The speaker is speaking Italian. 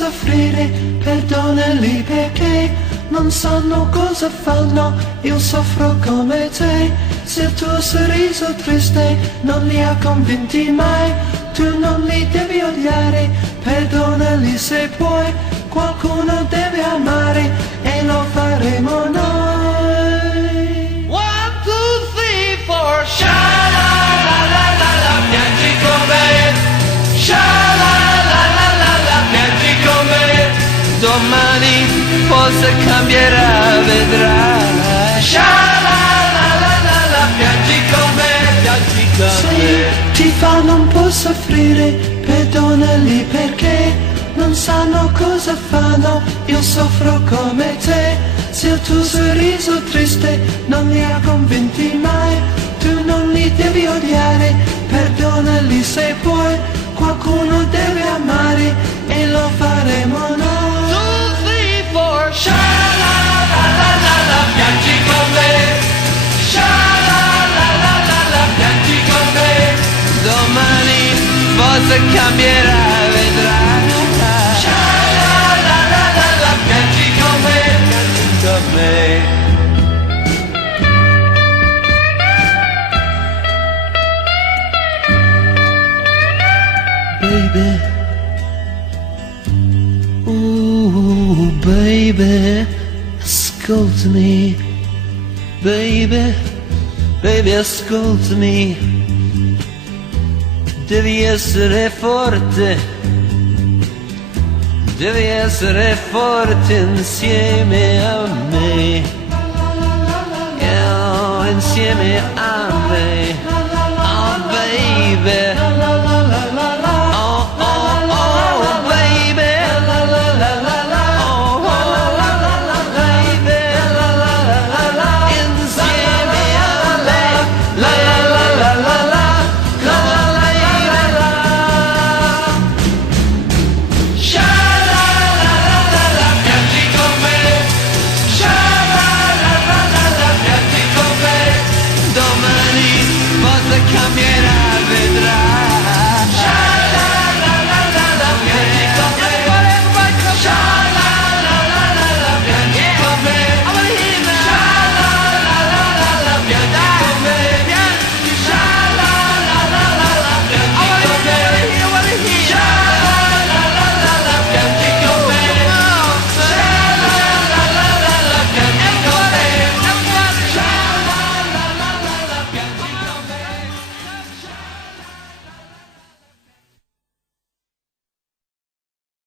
soffrire, perdonali perché non sanno cosa fanno, io soffro come te. Se il tuo sorriso triste non li ha convinti mai, tu non li devi odiare, perdonali se puoi, qualcuno deve amare e lo faremo noi. 1, 2, 3, 4, sha-la-la-la-la-la, piangi con me, sha-la-la-la-la-la, piangi con me, domani forse cambierà, vedrai, sha-la-la-la-la-la, piangi con me, piangi con me. Se ti fanno un po' soffrire, perdonali perché non sanno cosa fanno, io soffro come te. Se il tuo sorriso triste non li ha convinti mai, tu non li devi odiare, perdonali se puoi, qualcuno deve amare e lo faremo noi. 2, 3, 4, sha-la-la-la-la-la, piangi con me, sha-la-la-la-la-la, piangi con me, domani forse cambierà, vedrai, sha-la-la-la-la-la, piangi con me, piangi con me. Baby, ooh baby, ascoltami, baby, baby ascoltami, devi essere forte insieme a me.